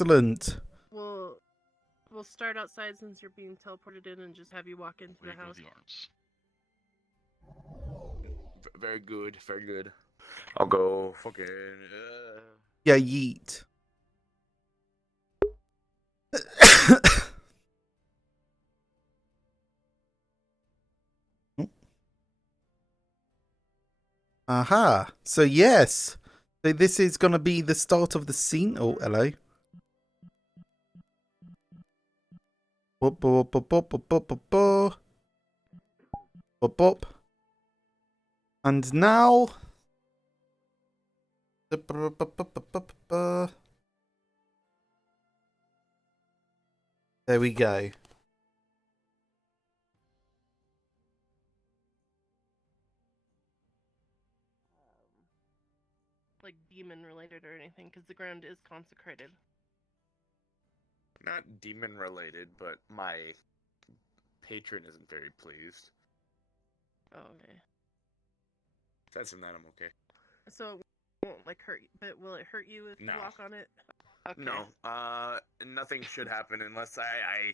Excellent. We'll start outside since you're being teleported in and just have you walk into the house. The arms. Very good, very good. I'll go fucking. Yeah, yeet. Aha. So yes. So this is going to be the start of the scene. Oh, hello. Bop, bop, bop, bop, bop, bop, bop, bop. Bop, bop. And now... There we go. Like demon related or anything, because the ground is consecrated. Not demon related, but my patron isn't very pleased. Oh, okay. Aside from that, I'm okay. So it won't like hurt you, but will it hurt you if you walk on it? Okay. No. Nothing should happen unless I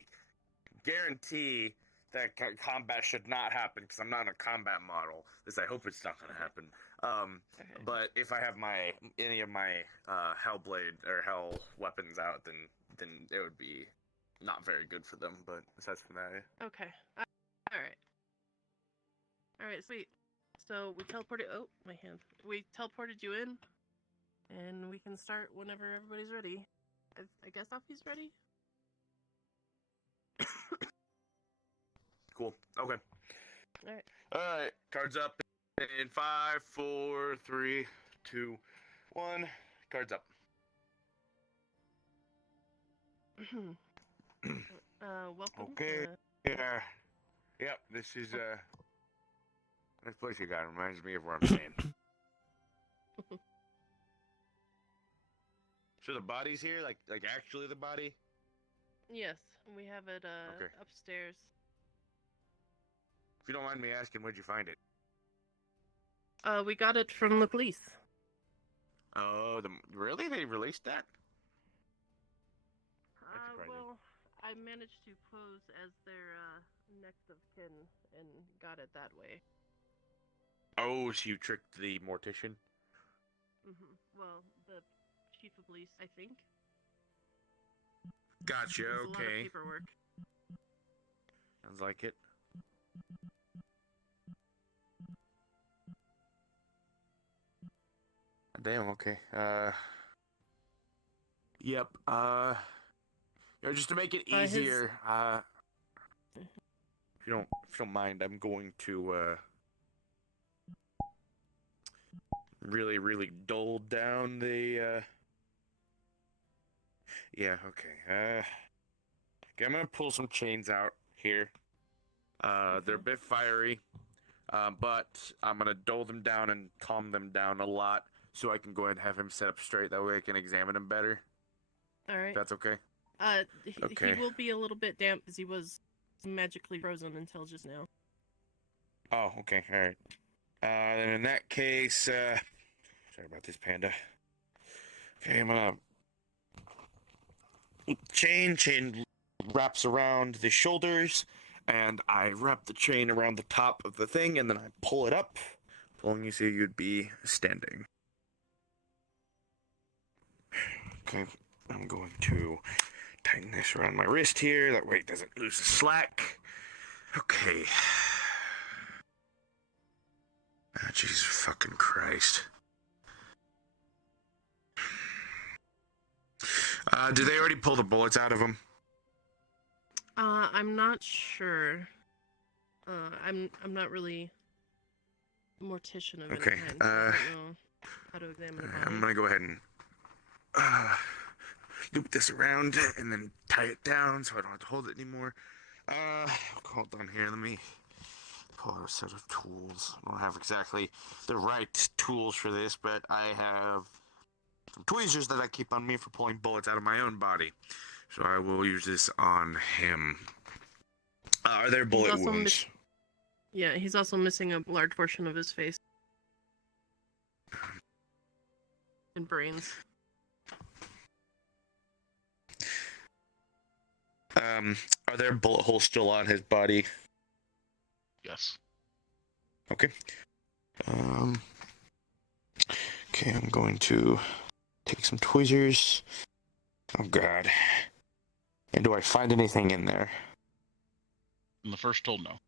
guarantee that combat should not happen because I'm not a combat model. This I hope it's not going to happen. Okay. But if I have any of my Hellblade or Hell weapons out, then it would be not very good for them. But aside from that, yeah. Okay. All right. Sweet. So we teleported. Oh, my hand. We teleported you in, and we can start whenever everybody's ready. I guess Alfie's ready. Cool. Okay. All right. All right. Cards up in 5, 4, 3, 2, 1. Cards up. Welcome. Okay. Yeah. Yep. This is this place you got reminds me of where I'm staying. So the body's here, like actually the body. Yes, we have it Okay. upstairs. If you don't mind me asking, where'd you find it? We got it from the police. Oh, really? They released that? Well, I managed to pose as their next of kin and got it that way. Oh, so you tricked the mortician? Well, the chief of police, I think. Gotcha. It's Okay. a lot of paperwork. Sounds like it. Damn. Okay. Yep. Just to make it easier, if you don't mind, I'm going to really, really dull down the Yeah. Okay. Okay. I'm gonna pull some chains out here. They're a bit fiery, but I'm gonna dull them down and calm them down a lot, so I can go ahead and have him set up straight. That way I can examine him better. All right. If that's okay. He will be a little bit damp because he was magically frozen until just now. Oh, okay, all right. Then in that case, sorry about this, Panda. Okay, I'm gonna chain wraps around the shoulders, and I wrap the chain around the top of the thing, and then I pull it up. Pulling you so you'd be standing. Okay, I'm going to tighten this around my wrist here. That way it doesn't lose the slack. Okay. Oh, Jesus fucking Christ. Did they already pull the bullets out of him? I'm not sure. I'm not really a mortician of any kind, so I don't know how to examine a body. I'm gonna go ahead and loop this around and then tie it down so I don't have to hold it anymore. Hold on here. Let me pull out a set of tools. I don't have exactly the right tools for this, but I have some tweezers that I keep on me for pulling bullets out of my own body. So I will use this on him. Are there bullet wounds? Yeah, he's also missing a large portion of his face. And brains. Are there bullet holes still on his body? Yes. Okay. Okay, I'm going to take some tweezers. Oh god. And do I find anything in there? In the first hole, no.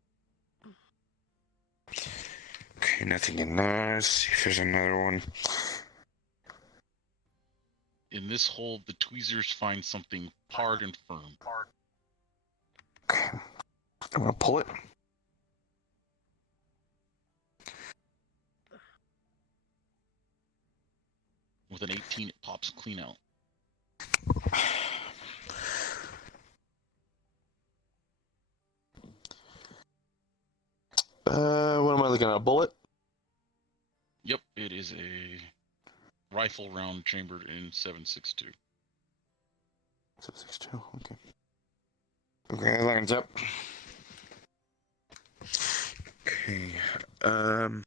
Okay, nothing in there. Let's see if there's another one. In this hole, the tweezers find something hard and firm. Okay. I'm gonna pull it. With an 18, it pops clean out. What am I looking at? A bullet? Yep, it is a rifle round chambered in 7.62. 7.62, okay. Okay, that lines up. Okay, I'm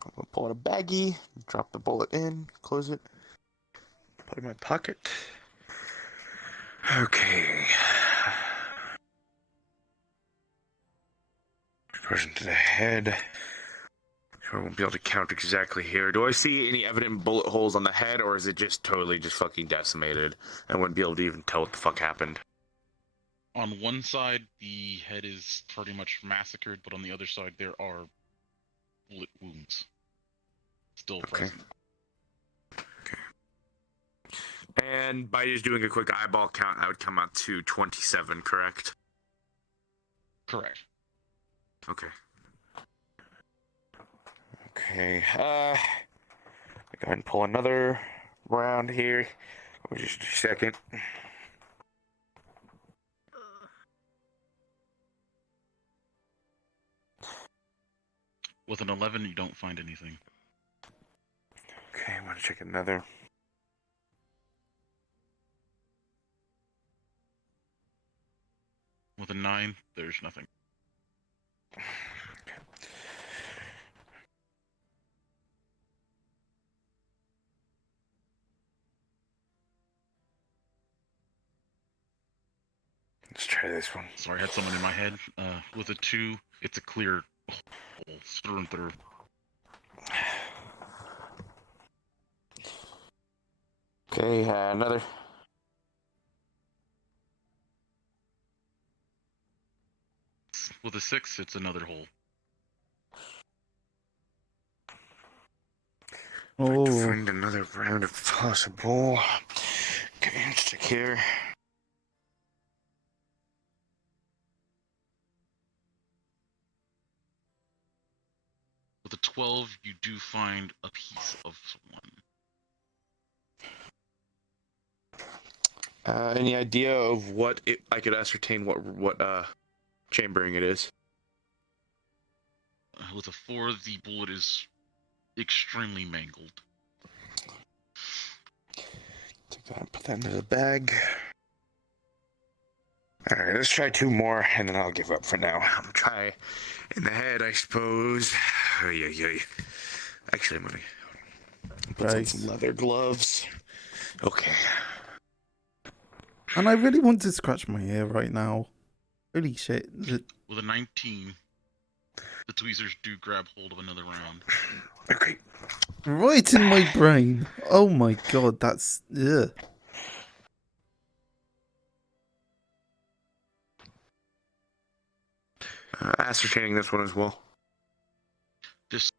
gonna pull out a baggie, drop the bullet in, close it, put it in my pocket. Okay. Person to the head. Sure, I won't be able to count exactly here. Do I see any evident bullet holes on the head, or is it just totally just fucking decimated? I wouldn't be able to even tell what the fuck happened. On one side, the head is pretty much massacred, but on the other side, there are bullet wounds still present. Okay. And by just doing a quick eyeball count, I would come out to 27, correct? Correct. Okay. Okay, go ahead and pull another round here. Just a second. With an 11, you don't find anything. Okay, I'm gonna check another. With a 9, there's nothing. Let's try this one. Sorry, I had someone in my head. With a 2, it's a clear hole through and through. Okay, another. With a 6, it's another hole. I'd Oh, find another round if possible. Okay, let's check here. With a 12, you do find a piece of one. Any idea of what I could ascertain what chambering it is? With a 4, the bullet is extremely mangled. Take that and put that into the bag. Alright, let's try 2 more and then I'll give up for now. I'm gonna try in the head, I suppose. Actually, I'm gonna put on some leather gloves. Okay. and I really want to scratch my ear right now. Holy shit. With a 19, the tweezers do grab hold of another round. Okay. Right in my brain. Oh my god, that's... Ugh. Ascertaining this one as well. This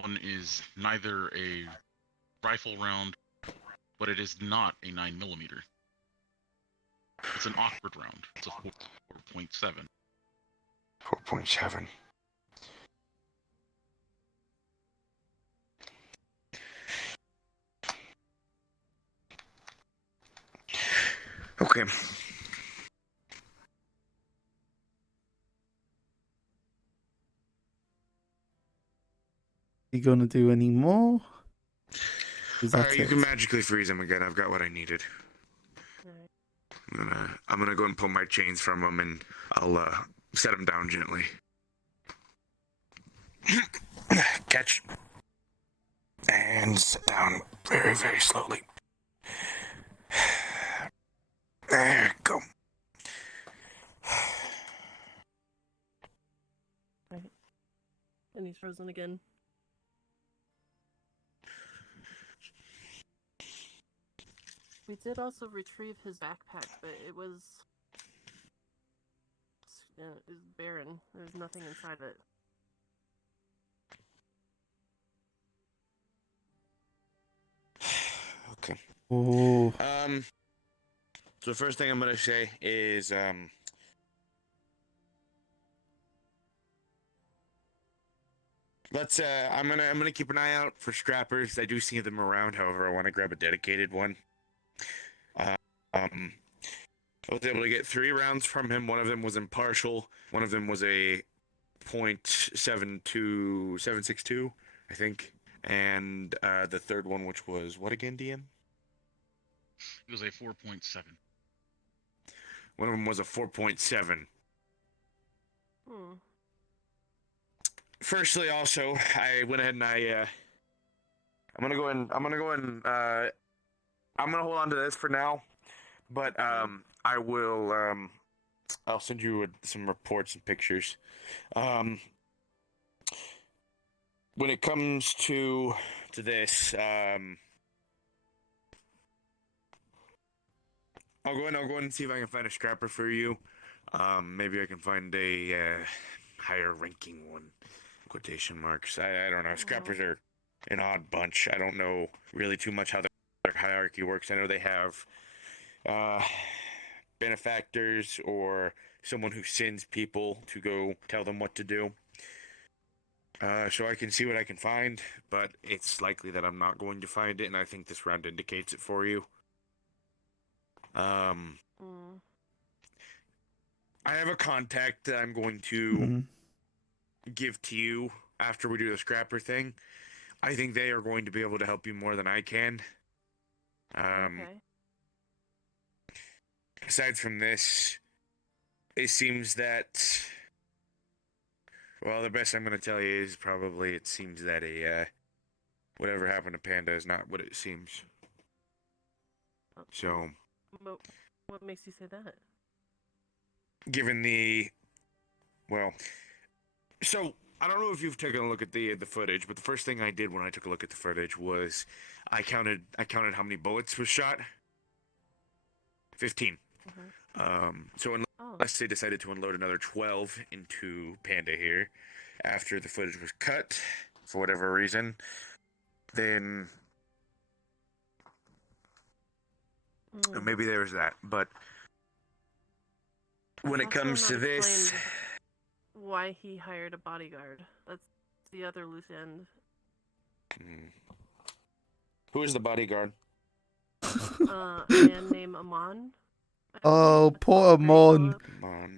one is neither a rifle round, but it is not a 9mm. It's an awkward round. It's a 4.7. 4.7. Okay. You gonna do any more? Is that Alright, you it? can magically freeze him again. I've got what I needed. Alright. I'm gonna go and pull my chains from him and I'll set him down gently. Catch. And sit down very, very slowly. There you go. he's frozen again. We did also retrieve his backpack, but it was barren. There's nothing inside it. Okay. Oh. So the first thing I'm gonna say is let's I'm gonna keep an eye out for scrappers. I do see them around. However, I want to grab a dedicated one. I was able to get 3 rounds from him. One of them was impartial. One of them was a .72762, I think. And the third one, which was what again, DM? It was a 4.7. One of them was a 4.7. Hmm. Firstly, also, I went ahead and I'm gonna go in. I'm gonna hold on to this for now, but I will. I'll send you some reports and pictures. When it comes to this, I'll go in and see if I can find a scrapper for you. Maybe I can find a higher ranking one. Quotation marks. I don't know. Scrappers are an odd bunch. I don't know really too much how their hierarchy works. I know they have benefactors or someone who sends people to go tell them what to do. So I can see what I can find, but it's likely that I'm not going to find it, and I think this round indicates it for you. I have a contact that I'm going to give to you after we do the scrapper thing. I think they are going to be able to help you more than I can. Okay. Aside from this, it seems that, well, the best I'm going to tell you is probably it seems that whatever happened to Panda is not what it seems. So, What makes you say that? given so I don't know if you've taken a look at the footage, but the first thing I did when I took a look at the footage was I counted how many bullets was shot. 15. So unless they decided to unload another 12 into Panda here after the footage was cut for whatever reason, then maybe there was that. But when it comes to this, why he hired a bodyguard? That's the other loose end. Who is the bodyguard? A man named Amon. Oh, poor Amon.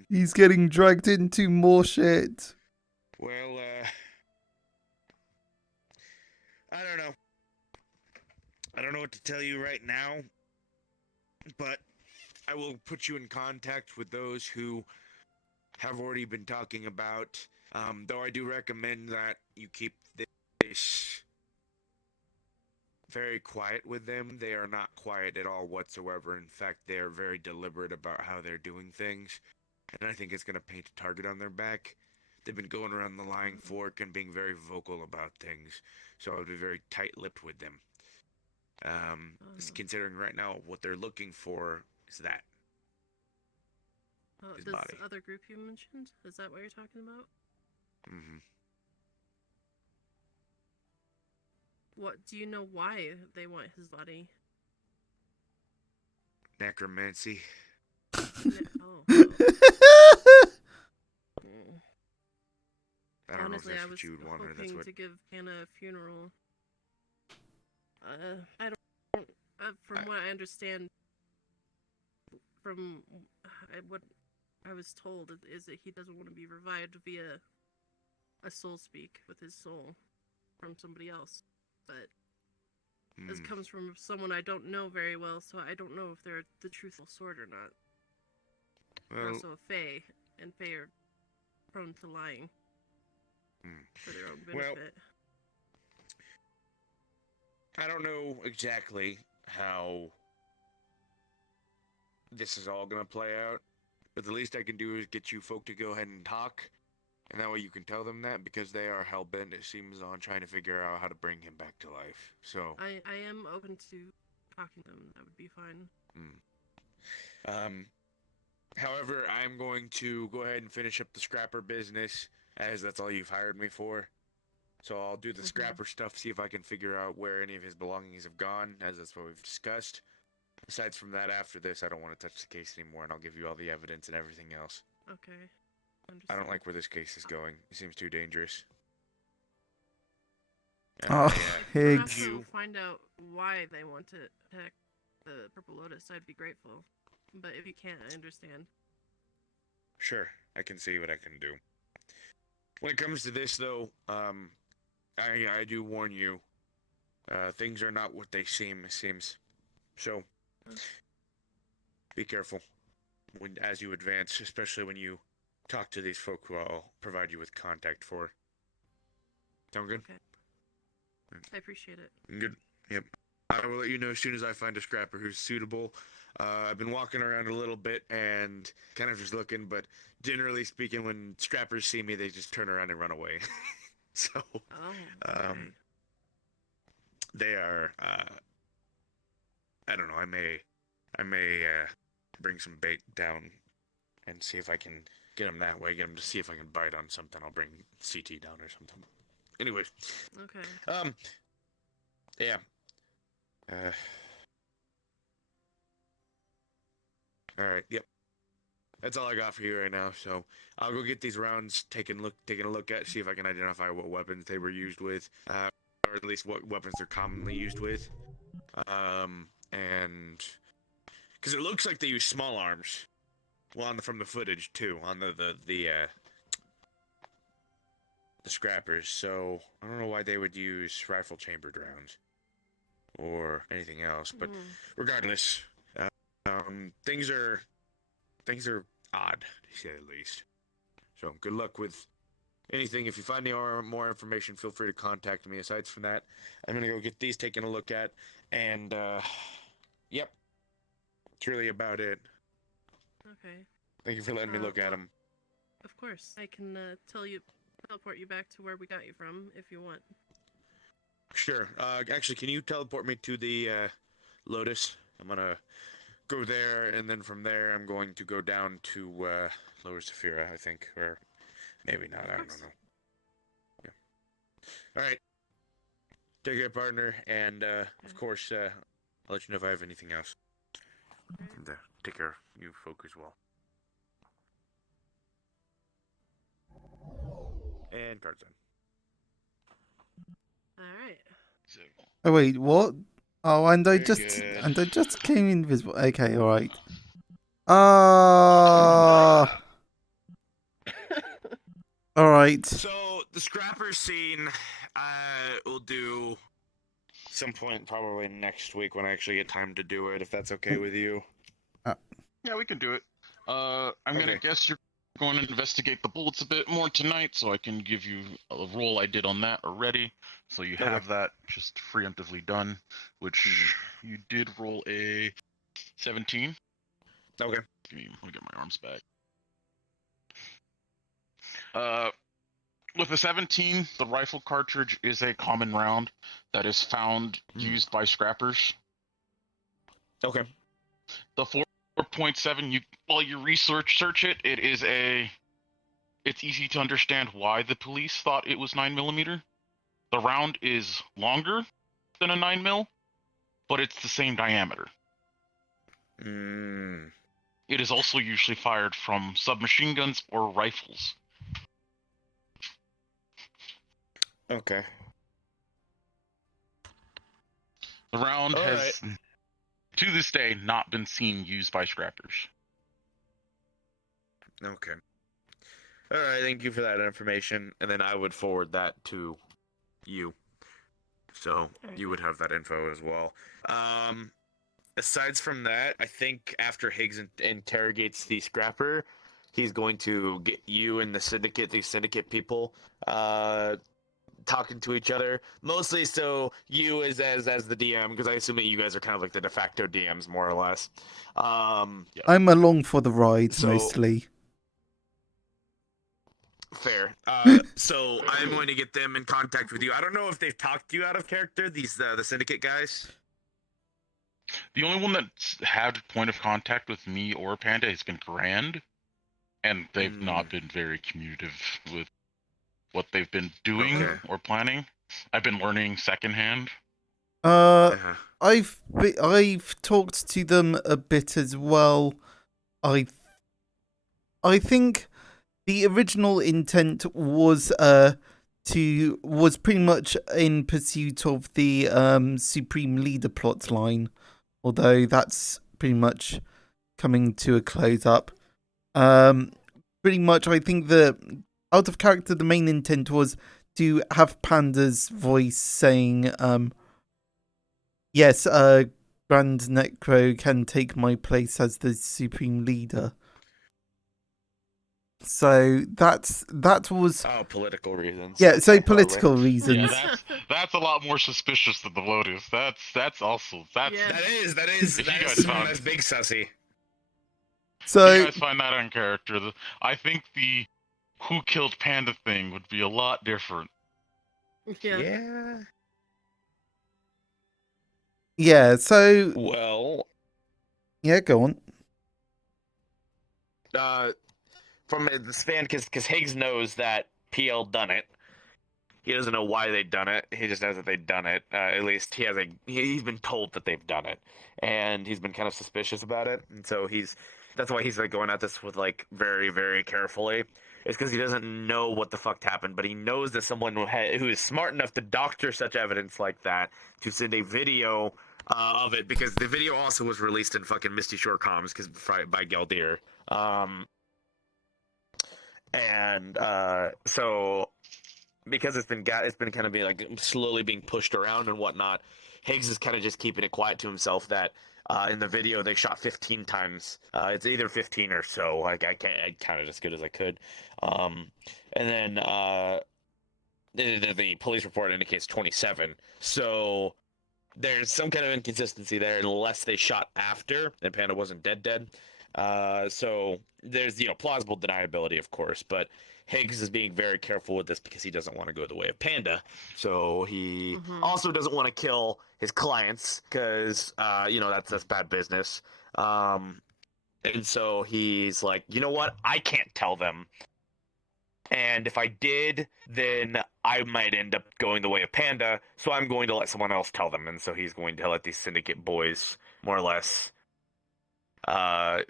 He's getting dragged into more shit. Well, I don't know. I don't know what to tell you right now, but I will put you in contact with those who have already been talking about, though I do recommend that you keep this very quiet with them. They are not quiet at all whatsoever. In fact, they are very deliberate about how they're doing things, and I think it's going to paint a target on their back. They've been going around the lying fork and being very vocal about things, so I would be very tight-lipped with them. Considering right now what they're looking for is that. His this body. other group you mentioned? Is that what you're talking about? What do you know why they want his body? Necromancy. I don't Honestly, know if I that's was what you would want, or that's hoping what. to give Hannah a funeral. I don't. From what I understand, from what I was told, is that he doesn't want to be revived via a soul speak with his soul from somebody else. But this comes from someone I don't know very well, so I don't know if they're the truthful sort or not. They're also a fae, and fae are prone to lying for their own benefit. Well, I don't know exactly how this is all going to play out, but the least I can do is get you folk to go ahead and talk. And that way you can tell them that because they are hell-bent, it seems, on trying to figure out how to bring him back to life. So, I am open to talking to them. That would be fine. however, I'm going to go ahead and finish up the scrapper business, as that's all you've hired me for. So I'll do the Mhm. scrapper stuff, see if I can figure out where any of his belongings have gone, as that's what we've discussed. Besides from that, after this, I don't want to touch the case anymore, and I'll give you all the evidence and everything else. Okay. I don't Understood. like where this case is going. It seems too dangerous. Oh, If you can Higgs. also You- find out why they want to attack the Purple Lotus, I'd be grateful. But if you can't, I understand. Sure, I can see what I can do. When it comes to this, though, I do warn you, things are not what they seem, it seems. So, be careful as you advance, especially when you talk to these folk who I'll provide you with contact for. Sound good? Okay. I appreciate it. Good. Yep. I will let you know as soon as I find a scrapper who's suitable. I've been walking around a little bit and kind of just looking, but generally speaking, when scrappers see me, they just turn around and run away. So, Oh, okay. they are, I don't know, I may bring some bait down and see if I can get them that way, get them to see if I can bite on something. I'll bring CT down or something. Anyways, Okay. yeah. All right. Yep. That's all I got for you right now. So I'll go get these rounds taking a look at, see if I can identify what weapons they were used with, or at least what weapons they're commonly used with. And because it looks like they use small arms. Well, from the footage too, on the scrappers. So I don't know why they would use rifle chambered rounds or anything else. But regardless, things are odd, to say the least. So good luck with anything. If you find any more information, feel free to contact me. Aside from that, I'm gonna go get these taken a look at, and yep, that's really about it. Okay. Thank you for letting me look at them. Of course. I can teleport you back to where we got you from if you want. Sure. Actually, can you teleport me to the Lotus? I'm gonna go there, and then from there, I'm going to go down to Lower Saphira, I think, or maybe not. I don't know. Yeah. All right. Take care, partner, and of course, I'll let you know if I have anything else. And, take care, you folk as well. And cards in. All right. So, Oh wait, what? Oh, and I Very just good. came invisible. Okay, all right. Ah. All right. So the scrapper scene, we'll do some point probably next week when I actually get time to do it, if that's okay with you. yeah, we can do it. I'm gonna Okay. guess you're going to investigate the bullets a bit more tonight, so I can give you a roll I did on that already. So you Okay. have that just preemptively done, which you did roll a 17. Okay. Let me get my arms back. With a 17, the rifle cartridge is a common round that is found used by scrappers. Okay. The 4.7, while you search it, it's easy to understand why the police thought it was 9mm. The round is longer than a 9mm, but it's the same diameter. It is also usually fired from submachine guns or rifles. Okay. The round All has, to this day, not been seen used by scrappers. Okay. All right. Thank you for that information, and then I would forward that to you, so you would have that info as well. Aside from that, I think after Higgs interrogates the scrapper, he's going to get you and these syndicate people, talking to each other. Mostly so you as the DM, because I assume that you guys are kind of like the de facto DMs, more or less. I'm along for the ride, So- mostly. Fair. So I'm going to get them in contact with you. I don't know if they've talked to you out of character. These the syndicate guys. The only one that's had point of contact with me or Panda has been Grand, and they've not been very communicative with what they've been doing Okay. or planning. I've been learning secondhand. Uh, I've talked to them a bit as well. I think the original intent was was pretty much in pursuit of the Supreme Leader plot line, although that's pretty much coming to a close up. Pretty much, I think out of character, the main intent was to have Panda's voice saying, yes, Grand Necro can take my place as the Supreme Leader. So that was political reasons. yeah. So Okay, political alright. reasons. Yeah, that's a lot more suspicious than the Lotus. That's also that's. Yeah. That is If you guys Simone found- as big sussy. So If you guys find that on character, I think the who killed Panda thing would be a lot different. Yeah. yeah. So Well, yeah. Go on. from the span, because Higgs knows that PL done it. He doesn't know why they've done it. He just knows that they've done it. At least he's been told that they've done it, and he's been kind of suspicious about it. And so that's why he's like going at this with like very, very carefully. It's because he doesn't know what the fuck happened, but he knows that someone who is smart enough to doctor such evidence like that to send a video of it, because the video also was released in fucking Misty Shore Comms by Galdir. So because it's been kind of being like slowly being pushed around and whatnot, Higgs is kind of just keeping it quiet to himself that in the video they shot 15 times. It's either 15 or so. Like I counted as good as I could. And then the police report indicates 27. So there's some kind of inconsistency there, unless they shot after and Panda wasn't dead. So there's plausible deniability, of course, but Higgs is being very careful with this because he doesn't want to go the way of Panda. So he also doesn't want to kill his clients because that's bad business. And so he's like, you know what? I can't tell them. And if I did, then I might end up going the way of Panda. So I'm going to let someone else tell them. And so he's going to let these syndicate boys more or less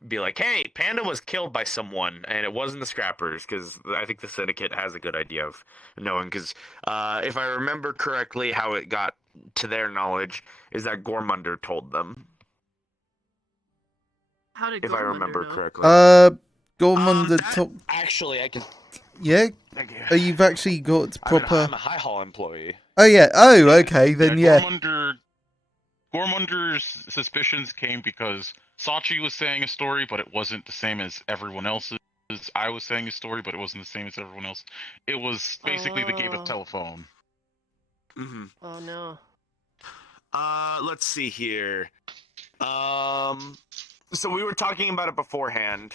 be like, hey, Panda was killed by someone, and it wasn't the Scrappers, because I think the Syndicate has a good idea of knowing, because if I remember correctly, how it got to their knowledge is that Gormunder told them. How did If I Gormunder remember know? correctly. Gormunder That- top. Actually, I can. Yeah. Thank you. Oh, you've actually got proper. I'm a High Hall employee. Oh yeah. Oh okay. Then yeah. Gormunder's suspicions came because Sachi was saying a story, but it wasn't the same as everyone else's. I was saying a story, but it wasn't the same as everyone else. It was basically the game of telephone. Mm-hmm. Oh no. Let's see here. So we were talking about it beforehand.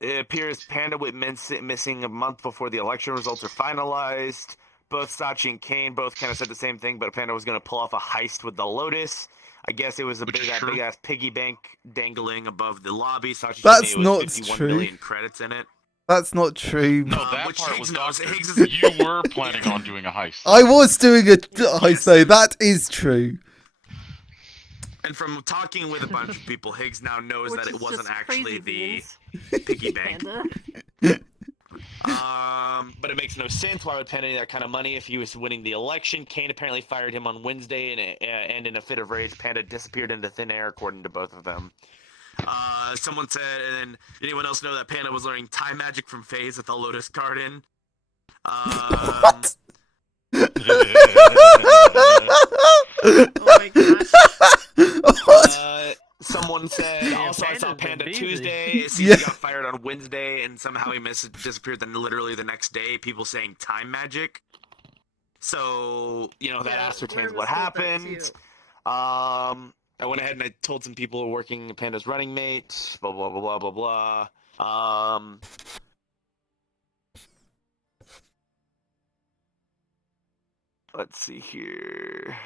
It appears Panda went missing a month before the election results are finalized. Both Sachi and Kane both kind of said the same thing, but Panda was going to pull off a heist with the Lotus. I guess it was big ass piggy bank dangling above the lobby. Sachi That's told me it was not 51 true. million credits in it. That's not true. No, that which part Higgs was knows. doctored. Higgs is- You were planning on doing a heist. I was doing a heist though. That is true. And from talking with a bunch of people, Higgs now knows Which that it is wasn't just actually crazy the piggy bank. Panda. But it makes no sense. Why would Panda need that kind of money if he was winning the election? Kane apparently fired him on Wednesday, and in a fit of rage, Panda disappeared into thin air, according to both of them. Someone said, and then anyone else know that Panda was learning time magic from FaZe at the Lotus Garden? What? Oh my gosh. What? Someone said, Yeah, also I saw Panda's been Panda busy. Tuesday. It seems Yeah. he got fired on Wednesday, and somehow he disappeared then literally the next day. People saying time magic. So, that Yeah, ascertains word what was told that happened. too. I went ahead and I told some people who are working Panda's running mate, blah, blah, blah, blah, blah, blah. let's see here.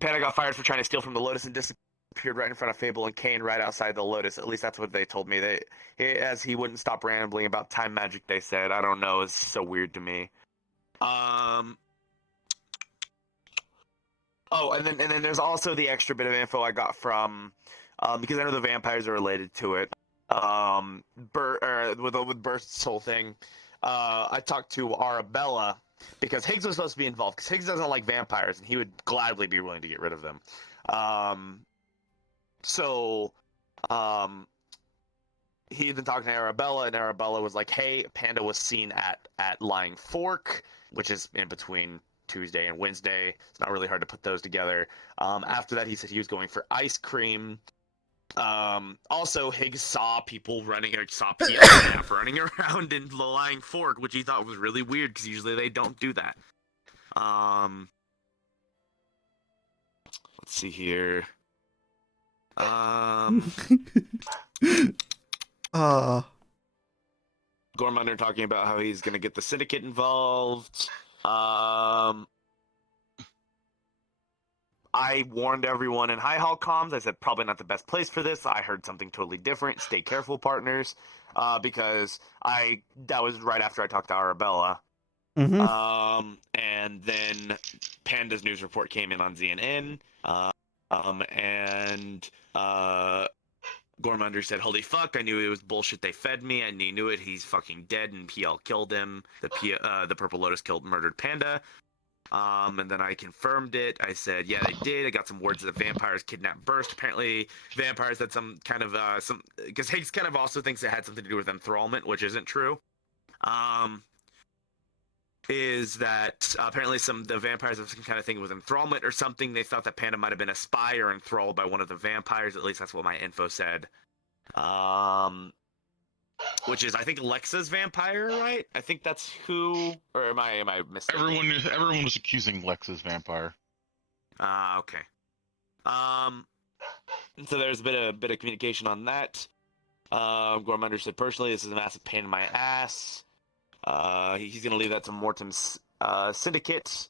Panda got fired for trying to steal from the Lotus and disappeared right in front of Fable and Kane right outside the Lotus. At least that's what they told me. As he wouldn't stop rambling about time magic, they said. I don't know. It's so weird to me. Oh, and then there's also the extra bit of info I got from, because I know the vampires are related to it. With Burst's whole thing, I talked to Arabella because Higgs was supposed to be involved because Higgs doesn't like vampires and he would gladly be willing to get rid of them. He had been talking to Arabella, and Arabella was like, "Hey, Panda was seen at Lying Fork, which is in between Tuesday and Wednesday. It's not really hard to put those together." After that, he said he was going for ice cream. Also, Higgs saw people running around in the Lying Fork, which he thought was really weird because usually they don't do that. Let's see here. Gormunder talking about how he's going to get the syndicate involved. I warned everyone in High Hall comms. I said, probably not the best place for this. I heard something totally different. Stay careful, partners. Because that was right after I talked to Arabella. Mm-hmm. And then Panda's news report came in on ZNN. Gormunder said, "Holy fuck, I knew it was bullshit they fed me. I knew it. He's fucking dead and PL killed him. The Purple Lotus murdered Panda." And then I confirmed it. I said, "Yeah, they did. I got some words that the vampires kidnapped Burst. Apparently, vampires had some kind of because Higgs kind of also thinks it had something to do with enthrallment, which isn't true. Is that apparently the vampires have some kind of thing with enthrallment or something. They thought that Panda might have been a spy or enthralled by one of the vampires. At least that's what my info said. Which is, I think, Lexa's vampire, right? I think that's who, or am I mistaken? Everyone was accusing Lexa's vampire. Okay. So there's a bit of communication on that. Gormunder said, "Personally, this is a massive pain in my ass." He's going to leave that to Mortem's syndicate,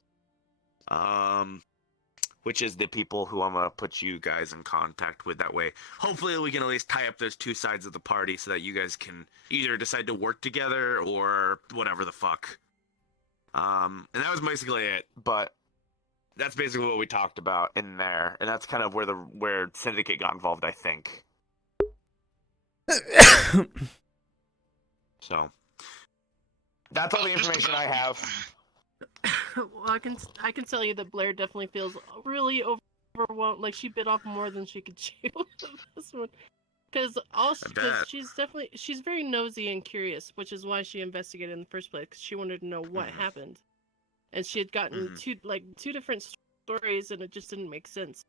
which is the people who I'm going to put you guys in contact with. That way, hopefully we can at least tie up those two sides of the party so that you guys can either decide to work together or whatever the fuck. And that was basically it, but that's basically what we talked about in there, and that's kind of where Syndicate got involved, I think. So that's all the information I have. Well, I can tell you that Blair definitely feels really overwhelmed. Like she bit off more than she could chew this one, because she's very nosy and curious, which is why she investigated in the first place. Cause she wanted to know what happened, and she had gotten two different stories, and it just didn't make sense.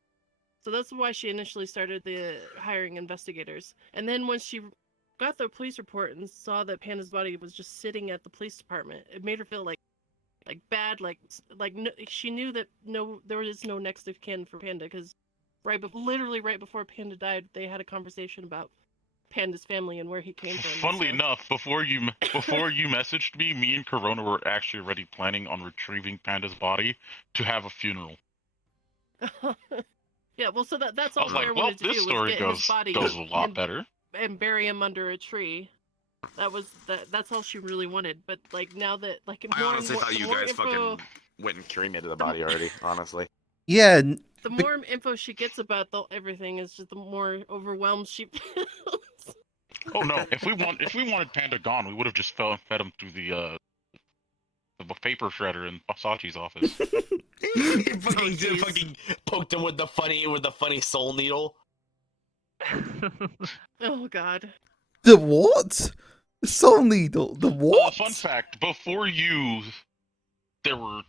So that's why she initially started hiring investigators, and then when she got the police report and saw that Panda's body was just sitting at the police department, it made her feel like bad, she knew that there was no next of kin for Panda, because literally right before Panda died, they had a conversation about Panda's family and where he came from. Funnily enough, before you messaged me and Corona were actually already planning on retrieving Panda's body to have a funeral. Yeah, well, so that's all Blair wanted to do, was get his body goes a lot better and bury him under a tree. That's all she really wanted. But now that I honestly thought you guys fucking went and cremated the body already. Honestly. Yeah. The more info she gets about everything is just the more overwhelmed she feels. Oh no! If we wanted Panda gone, we would have just fed him through the paper shredder in Sachi's office. fucking poked him with the funny soul needle. Oh god. The what? The soul needle. The what? Fun fact: before you, there were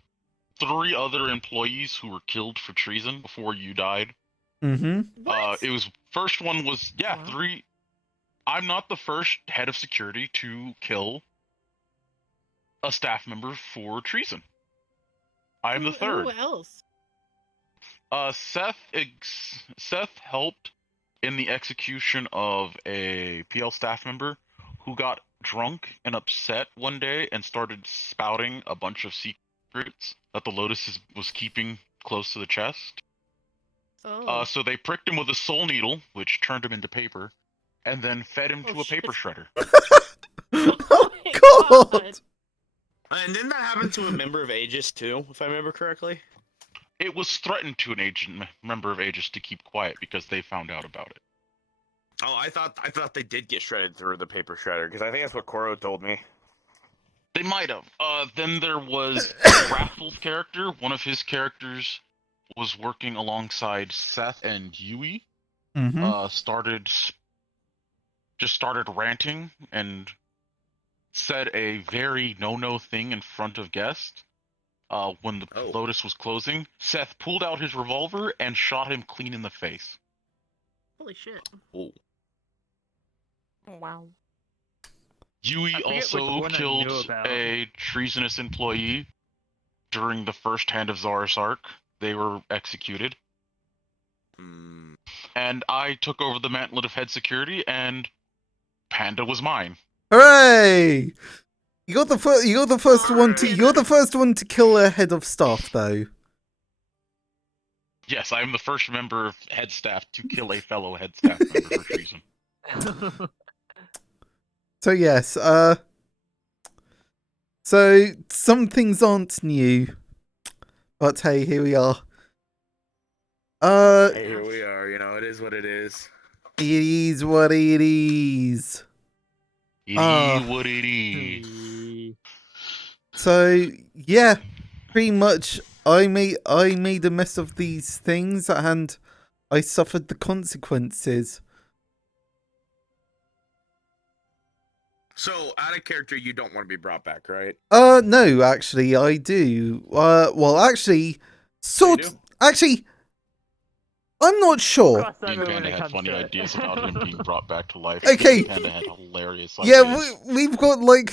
3 other employees who were killed for treason before you died. Mm-hmm. It was first one was 3. I'm not the first head of security to kill a staff member for treason. I am the 3rd. Who else? Seth helped in the execution of a PL staff member who got drunk and upset one day and started spouting a bunch of secrets that the was keeping close to the chest. Oh. So they pricked him with a soul needle, which turned him into paper, and then fed him Oh, to a shit. paper shredder. Oh my God! And didn't that happen to a member of Aegis too, if I remember correctly? It was threatened to an member of Aegis to keep quiet because they found out about it. Oh, I thought they did get shredded through the paper shredder, because I think that's what Koro told me. They might have. Then there was Raffle's character. One of his characters was working alongside Seth and Yui. Mm-hmm. Started ranting and said a very no thing in front of guests. When the Oh. Lotus was closing, Seth pulled out his revolver and shot him clean in the face. Holy shit. Oh. Oh, wow. Yui I forget which also one I killed knew about. a treasonous employee during the first hand of Zara's arc. They were executed. Mm. And I took over the mantle of head security, and Panda was mine. Hooray! You're the first. You're the first one to. Alright. You're the first one to kill a head of staff, though. Yes, I am the first member of head staff to kill a fellow head staff member for treason. So yes. So some things aren't new, but hey, here we are. Hey, here we are. You know, it is what it is. It is what it is. It Ah. is what it is. So yeah, pretty much. I made a mess of these things, and I suffered the consequences. So, out of character, you don't want to be brought back, right? No, actually, I do. Well, actually, sort. do? Actually, I'm not sure. Cross Me and over when Panda it had comes funny to it. ideas about him being brought back to life. Okay. Me and Panda had hilarious Yeah, ideas. we've got like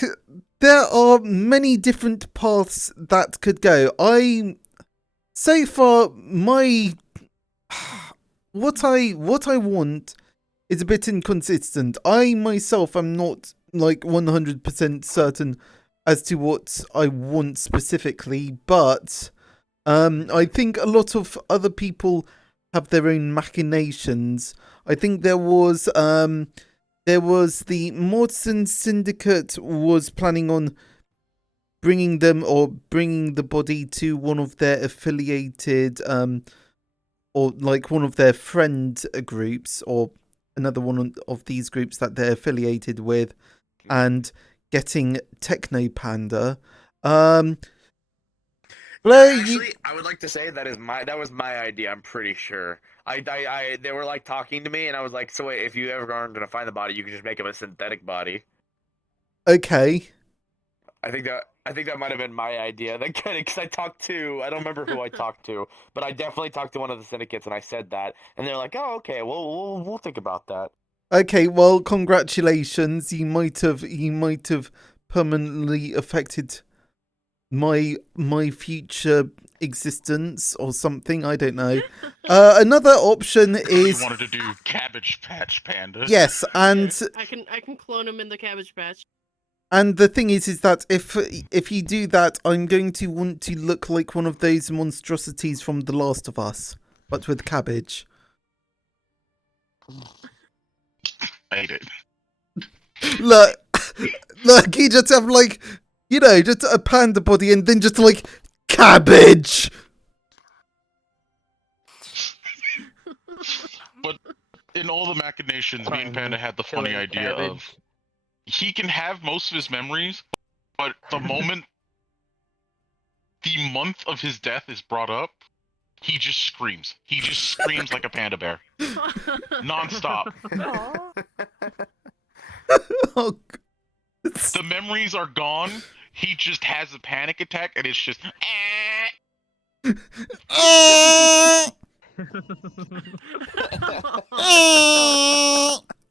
there are many different paths that could go. So far my what I want is a bit inconsistent. I myself am not like 100% certain as to what I want specifically, but I think a lot of other people have their own machinations. I think there was the Mordson Syndicate was planning on bringing the body to one of their affiliated or like one of their friend groups or another one of these groups that they're affiliated with, and getting Techno Panda. Blair, Actually, I would like to say that was my idea. I'm pretty sure. They were like talking to me, and I was like, so wait, if you ever aren't gonna find the body, you can just make him a synthetic body. okay. I think that might have been my idea. That kind of, because I don't remember who I talked to, but I definitely talked to one of the syndicates, and I said that, and they're like, oh, okay, well, we'll think about that. Okay, well, congratulations. You might have permanently affected my future existence or something. I don't know. Another option is You wanted to do Cabbage Patch Panda. yes, and Yeah, I can clone him in the Cabbage Patch. and the thing is that if you do that, I'm going to want to look like one of those monstrosities from The Last of Us, but with cabbage. I hate it. Look, you just have like, you know, just a panda body and then just like cabbage. But in all the machinations, me and Panda had the funny Killing idea of cabbage. he can have most of his memories, but the month of his death is brought up, he just screams. He just screams like a panda bear, nonstop. Oh, The memories are gone. He just has a panic attack, and it's just.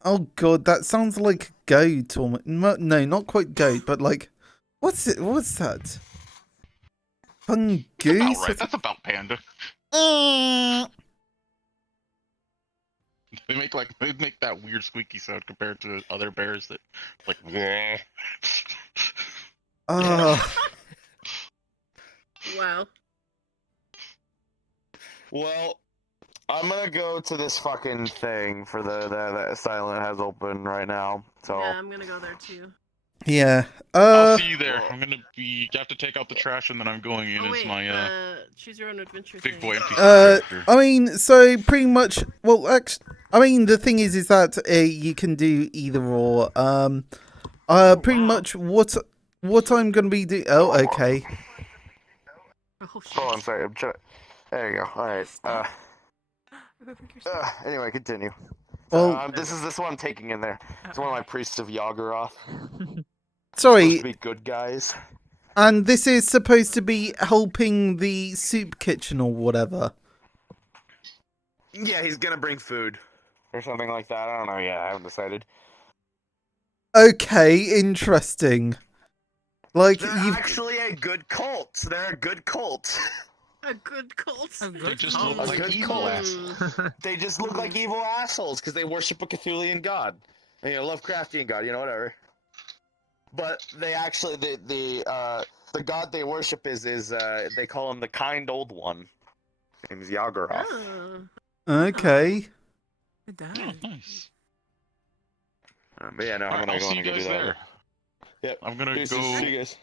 Oh god, that sounds like goat or no, not quite goat, but like, what's it? What's that? About Fungoose? right. That's about panda. They make that weird squeaky sound compared to other bears that like. Ah, Wow. Well, I'm gonna go to this fucking thing for the Silent has open right now. So Yeah, I'm gonna go there too. Yeah. I'll see you there. well- I'm gonna be. You have to take out the trash, and then I'm going in Oh as wait, my choose your own adventure big thing. boy NPC Uh, character. I mean, so pretty much. Well, actually, I mean, the thing is that you can do either or. Pretty wow. much what I'm gonna be doing. Oh, okay. Oh shit. hold on, sorry. I'm trying. There you go. All right. Anyway, continue. Well, This is one I'm taking in there. It's one of my priests of Yagoroth. Supposed sorry, to be good guys. and this is supposed to be helping the soup kitchen or whatever. Yeah, he's gonna bring food or something like that. I don't know yet. I haven't decided. Okay, interesting. Like They're you've actually a good cult. They're a good cult. A good cult. They just cult. look like good evil cult. assholes. They just look like evil assholes because they worship a Cthulhian god, you know, Lovecraftian god, you know, whatever. But they actually, the god they worship is they call him the kind old one. His name is Yagoroth. Oh. okay. It does. Oh, nice. But yeah, no, I'm Alright, gonna I'll go see in you and go do guys that. there. Yep. I'm gonna Deuces. go See you guys.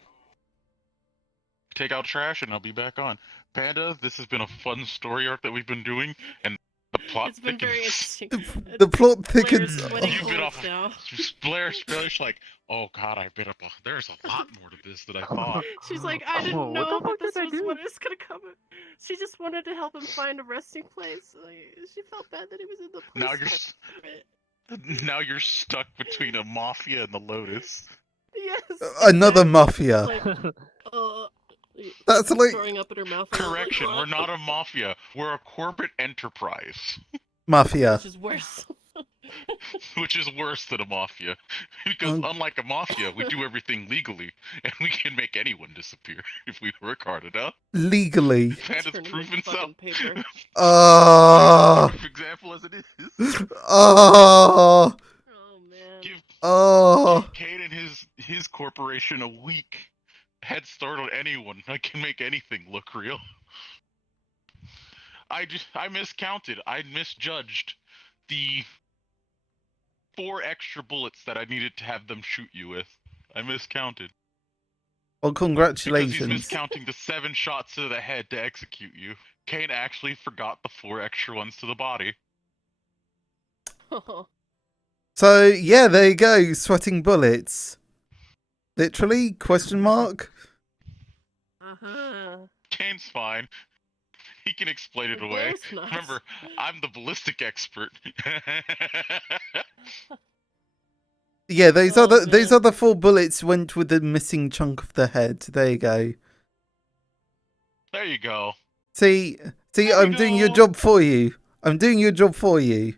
take out trash, and I'll be back on. Panda, this has been a fun story arc that we've been doing, and the plot It's been very interesting. The plot Blair's thickens. sweating You've been bullets off. now. Blair's like, oh god, I've been up. There's a lot more to this than I thought. She's like, I didn't Oh, what know the fuck that this did I was do? what is gonna come. She just wanted to help him find a resting place. Like, she felt bad that he was in the place. Now now you're stuck between a mafia and the Lotus. Yes. Another exactly. mafia. Like, That's like throwing up in her mouth. Correction, we're not a mafia. We're a corporate enterprise, mafia. Which is worse. which is worse than a mafia. Because unlike a mafia, we do everything legally, and we can make anyone disappear if we work hard enough. Legally. Panda's Turn him proven into himself. fucking paper. Proof example as it is. Oh. Oh man. Give Oh. Kane and his corporation a week head start on anyone. I can make anything look real. I miscounted. I misjudged the 4 extra bullets that I needed to have them shoot you with. I miscounted. Well, Because he's congratulations. miscounting the 7 shots to the head to execute you. Kane actually forgot the 4 extra ones to the body. So yeah, there you go. Sweating bullets. Literally? Question mark. Uh-huh. Kane's fine. He can explain it Well, away. Blair's not. Remember, I'm the ballistic expert. Yeah, those Oh, those man. other 4 bullets went with the missing chunk of the head. There you go. There you go. See, There we I'm doing your go. job for you. I'm doing your job for you.